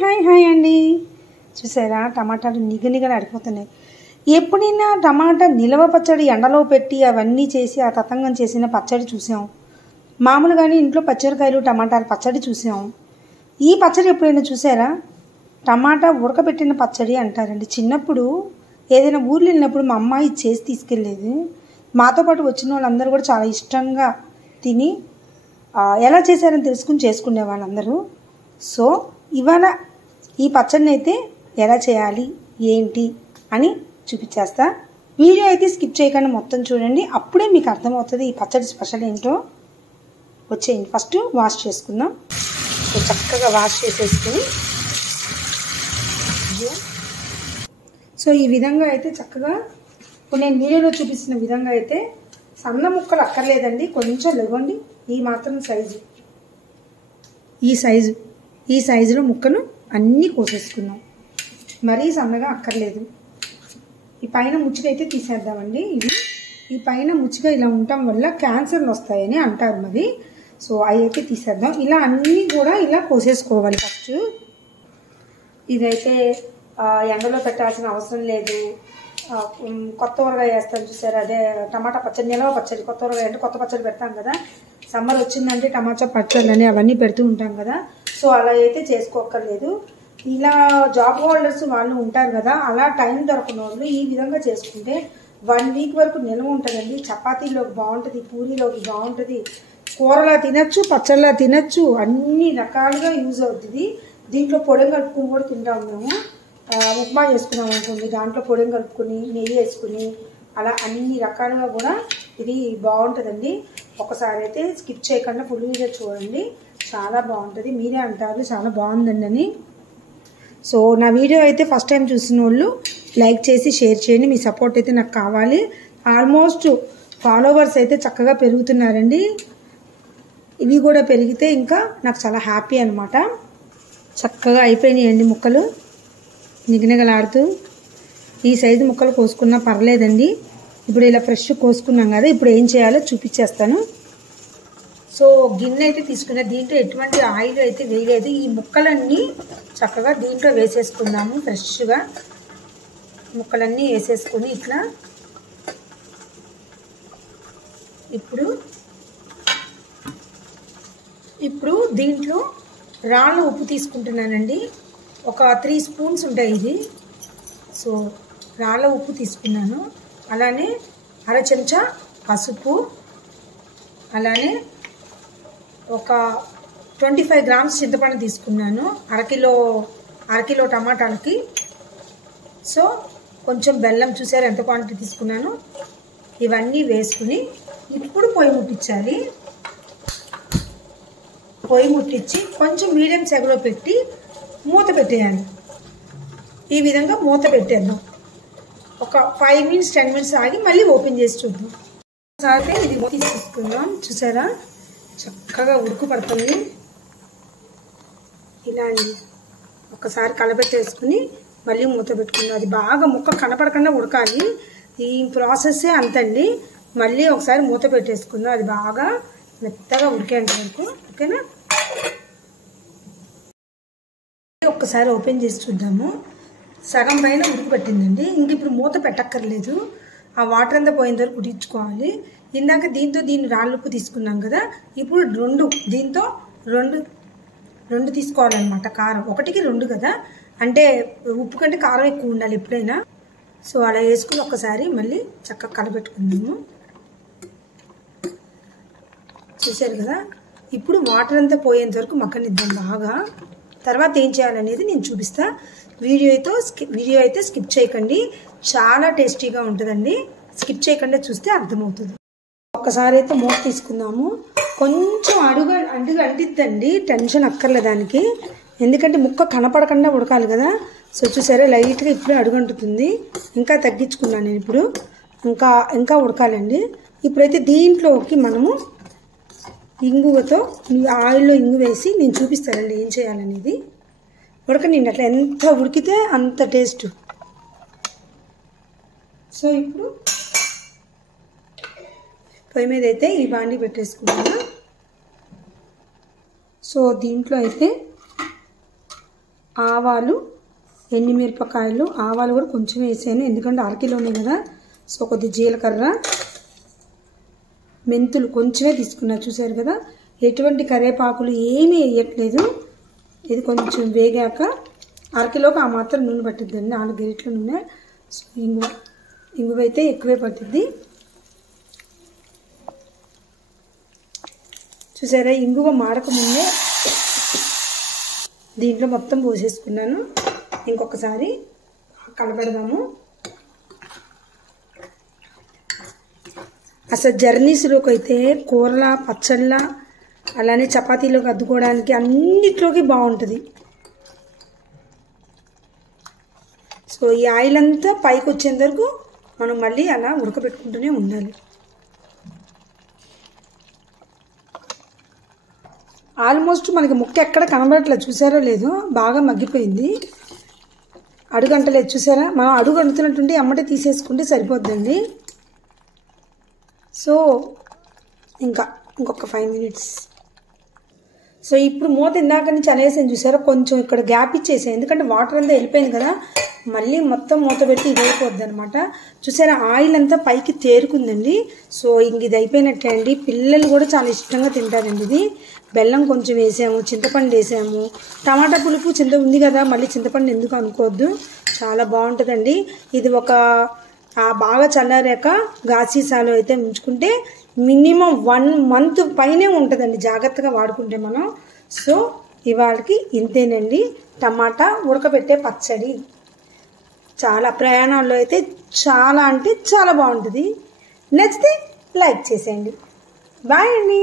Hi అండి. చూసారా టమాటాలు నిగనిగలాడిపోతున్నాయి. ఎప్పుడైనా టమాటా నిలవ పచ్చడి ఎండలో పెట్టి అవన్నీ చేసి ఆ తతంగం చేసిన పచ్చడి చూసాం. మామూలుగానే ఇంట్లో పచ్చడికాయలు టమాటాలు పచ్చడి చూసాం. ఈ పచ్చడి ఎప్పుడైనా చూసారా? టమాటా ఉడకబెట్టిన పచ్చడి అంటారండి. చిన్నప్పుడు ఏదైనా ఊర్లో వెళ్ళినప్పుడు మా అమ్మాయి చేసి తీసుకెళ్ళేది. మాతో పాటు వచ్చిన వాళ్ళందరూ కూడా చాలా ఇష్టంగా తిని ఎలా చేశారని తెలుసుకుని చేసుకునే వాళ్ళందరూ. సో ఇవాళ ఈ పచ్చడిని అయితే ఎలా చేయాలి ఏంటి అని చూపించేస్తా. వీడియో అయితే స్కిప్ చేయకుండా మొత్తం చూడండి, అప్పుడే మీకు అర్థమవుతుంది ఈ పచ్చడి స్పెషల్ ఏంటో. వచ్చేయండి, ఫస్ట్ వాష్ చేసుకుందాం. సో చక్కగా వాష్ చేసేసుకుని సో ఈ విధంగా అయితే చక్కగా ఇప్పుడు నేను వీడియోలో చూపిస్తున్న విధంగా అయితే సన్న ముక్కలు అక్కర్లేదండి, కొంచెం లేవండి ఈ మాత్రం సైజు, ఈ సైజులో ముక్కలు అన్నీ కోసేసుకున్నాం. మరీ సన్నగా అక్కర్లేదు. ఈ పైన ముచ్చికైతే తీసేద్దామండి. ఈ పైన ముచ్చిగా ఇలా ఉండటం వల్ల క్యాన్సర్లు వస్తాయని అంటారు మరి. సో అవి అయితే తీసేద్దాం. ఇలా అన్నీ కూడా ఇలా కోసేసుకోవాలి. ఫస్ట్ ఇదైతే ఎండలో పెట్టాల్సిన అవసరం లేదు. కొత్త ఊరగాయ వేస్తాను చూసారు, అదే టమాటా పచ్చడి, నిలవ పచ్చడి. కొత్త ఊరగాయ అంటే కొత్త పచ్చడి పెడతాం కదా, సమ్మర్ వచ్చిందంటే టమాటా పచ్చళ్ళు అని అవన్నీ పెడుతూ ఉంటాం కదా. సో అలా అయితే చేసుకోక్కర్లేదు. ఇలా జాబ్ హోల్డర్స్ వాళ్ళు ఉంటారు కదా, అలా టైం దొరకని వాళ్ళు ఈ విధంగా చేసుకుంటే 1 వీక్ వరకు నిల్వ ఉంటుందండి. చపాతీలోకి బాగుంటుంది, పూరీలోకి బాగుంటుంది, కూరలా తినచ్చు, పచ్చళ్ళలా తినచ్చు, అన్ని రకాలుగా యూజ్ అవుతుంది. దీంట్లో పొడిని కలుపుకుని కూడా తింటాం మేము. ఉప్మా చేసుకున్నాం అనుకోండి, దాంట్లో పొడిని కలుపుకొని నెయ్యి వేసుకుని అలా అన్ని రకాలుగా కూడా ఇది బాగుంటుందండి. ఒకసారి అయితే స్కిప్ చేయకుండా ఫుల్ వీడియో చూడండి, చాలా బాగుంటుంది. మీరే అంటారు చాలా బాగుందండి అని. సో నా వీడియో అయితే ఫస్ట్ టైం చూసిన వాళ్ళు లైక్ చేసి షేర్ చేయండి, మీ సపోర్ట్ అయితే నాకు కావాలి. ఆల్మోస్ట్ ఫాలోవర్స్ అయితే చక్కగా పెరుగుతున్నారండి. ఇవి కూడా పెరిగితే ఇంకా నాకు చాలా హ్యాపీ అనమాట. చక్కగా అయిపోయినాయండి ముక్కలు నిగనిగలాడుతూ. ఈ సైజు ముక్కలు కోసుకున్నా పర్లేదండి. ఇప్పుడు ఇలా ఫ్రెష్ కోసుకున్నాం కదా, ఇప్పుడు ఏం చేయాలో చూపించేస్తాను. సో గిన్నె అయితే తీసుకున్నా, దీంట్లో ఎటువంటి ఆయిల్ అయితే వేయలేదు. ఈ ముక్కలన్నీ చక్కగా దీంట్లో వేసేసుకుందాము. ఫ్రెష్గా ముక్కలన్నీ వేసేసుకుని ఇట్లా ఇప్పుడు దీంట్లో రాళ్ళ ఉప్పు తీసుకుంటున్నానండి. ఒక 3 స్పూన్స్ ఉంటాయి ఇది. సో రాళ్ళ ఉప్పు తీసుకున్నాను. అలానే 1/2 చెంచా పసుపు, అలానే ఒక 25 గ్రామ్స్ చింతపండు తీసుకున్నాను అరకిలో టమాటాలకి. సో కొంచెం బెల్లం, చూసారు ఎంత క్వాంటిటీ తీసుకున్నాను. ఇవన్నీ వేసుకుని ఇప్పుడు పొయ్యి ముట్టించాలి. పొయ్యి ముట్టించి కొంచెం మీడియం సెగలో పెట్టి మూత పెట్టేయాలి. ఈ విధంగా మూత పెట్టేద్దాం. ఒక 5 మినిట్స్ 10 మినిట్స్ ఆగి మళ్ళీ ఓపెన్ చేసి చూద్దాం. ఒకసారి ఇది తీసుకుందాం. చూసారా చక్కగా ఉడుకు పడుతుంది. ఇలా అండి ఒకసారి కలపెట్టేసుకుని మళ్ళీ మూత పెట్టుకుందాం. అది బాగా ముక్క కనపడకుండా ఉడకాలి. ఈ ప్రాసెస్సే అంతండి. మళ్ళీ ఒకసారి మూత పెట్టేసుకుందాం, అది బాగా మెత్తగా ఉడికేంత వరకు. ఓకేనా? ఒక్కసారి ఓపెన్ చేసి చూద్దాము. సగం పైన ఉడుకు పెట్టిందండి. ఇంక ఇప్పుడు మూత పెట్టక్కర్లేదు, ఆ వాటర్ అంతా పోయేంత వరకు ఉడికించుకోవాలి. ఇందాక దీన్ని రాళ్ళుప్పు తీసుకున్నాం కదా, ఇప్పుడు దీంతో రెండు తీసుకోవాలన్నమాట. కారం 1కి 2 కదా, అంటే ఉప్పు కంటే కారం ఎక్కువ ఉండాలి ఎప్పుడైనా. సో అలా వేసుకుని ఒక్కసారి మళ్ళీ చక్కగా కలపెట్టుకుందాము. చూసారు కదా, ఇప్పుడు వాటర్ అంతా పోయేంత వరకు మగ్గనిద్దాం బాగా. తర్వాత ఏం చేయాలనేది నేను చూపిస్తా. వీడియో అయితే స్కిప్ చేయకండి, చాలా టేస్టీగా ఉంటుందండి. స్కిప్ చేయకుండా చూస్తే అర్థమవుతుంది. ఒక్కసారి అయితే మూత తీసుకుందాము. కొంచెం అడుగు అంటిద్దండి, టెన్షన్ అక్కర్లే దానికి, ఎందుకంటే ముక్క కనపడకుండా ఉడకాలి కదా. సో చూసారా లైట్గా ఇప్పుడు అడుగంటుతుంది. ఇంకా తగ్గించుకున్నాను నేను. ఇప్పుడు ఇంకా ఉడకాలండి. ఇప్పుడైతే దీంట్లోకి మనము ఇంగువతో ఆయిల్లో ఇంగు వేసి నేను చూపిస్తానండి ఏం చేయాలనేది. ఉడకనిండి, అట్లా ఎంత ఉడికితే అంత టేస్ట్. సో ఇప్పుడు పొయ్యి మీద అయితే ఈ బాండి పెట్టేసుకున్నాను. సో దీంట్లో అయితే ఆవాలు, ఎండుమిరపకాయలు, ఆవాలు కూడా కొంచెం వేసాను ఎందుకంటే అరకిలోనే కదా. సో కొద్ది జీలకర్ర, మెంతులు కొంచెమే తీసుకున్నా చూసారు కదా. ఎటువంటి కరివేపాకులు ఏమీ వేయట్లేదు. ఇది కొంచెం వేగాక అరకిలోకి ఆ మాత్రం నూనె పట్టిద్దండి, 4 గరిటెల నూనె. సో ఇంగువ అయితే ఎక్కువే పట్టిద్ది. చూసారా, ఇంగువ మాడకముందే దీంట్లో మొత్తం పోసేసుకున్నాను. ఇంకొకసారి కలపెడదాము. అసలు జర్నీస్లోకి అయితే కూరల, పచ్చళ్ళ, అలానే చపాతీలోకి అద్దుకోవడానికి అన్నిట్లోకి బాగుంటుంది. సో ఈ ఆయిల్ అంతా పైకి వచ్చేంత వరకు మనం మళ్ళీ అలా ఉడకబెట్టుకుంటూనే ఉండాలి. ఆల్మోస్ట్ మనకి ముక్క ఎక్కడ కనబడట్లేదు, చూసారో లేదో, బాగా మగ్గిపోయింది. అడుగంటలేదు చూసారా. మనం అడుగు అంటున్నట్టుంటే అమ్మటే తీసేసుకుంటే సరిపోద్దండి. సో ఇంకొక 5 మినిట్స్. సో ఇప్పుడు మూత ఇందాక నుంచి అనేసాను చూసారా, కొంచెం ఇక్కడ గ్యాప్ ఇచ్చేసాను ఎందుకంటే వాటర్ అంతా వెళ్ళిపోయింది కదా. మళ్ళీ మొత్తం మూత పెట్టి ఇది అయిపోద్ది అనమాట. చూసారా, ఆయిల్ అంతా పైకి తేరుకుందండి. సో ఇంక ఇది అయిపోయినట్టే అండి. పిల్లలు కూడా చాలా ఇష్టంగా తింటారండి ఇది. బెల్లం కొంచెం వేసాము, చింతపండు వేసాము, టమాటా పులుపు చింత ఉంది కదా, మళ్ళీ చింతపండు ఎందుకు అనుకోవద్దు, చాలా బాగుంటుందండి. ఇది ఒక బాగా చల్లారాక గాసీసాలో అయితే ఉంచుకుంటే మినిమం 1 మంత్ పైనే ఉంటుందండి, జాగ్రత్తగా వాడుకుంటే మనం. సో ఇవాళకి ఇంతేనండి, టమాటా ఉడకబెట్టే పచ్చడి. చాలా ప్రయాణాల్లో అయితే చాలా అంటే చాలా బాగుంటుంది. నచ్చితే లైక్ చేసేయండి. బాయ్ అండి.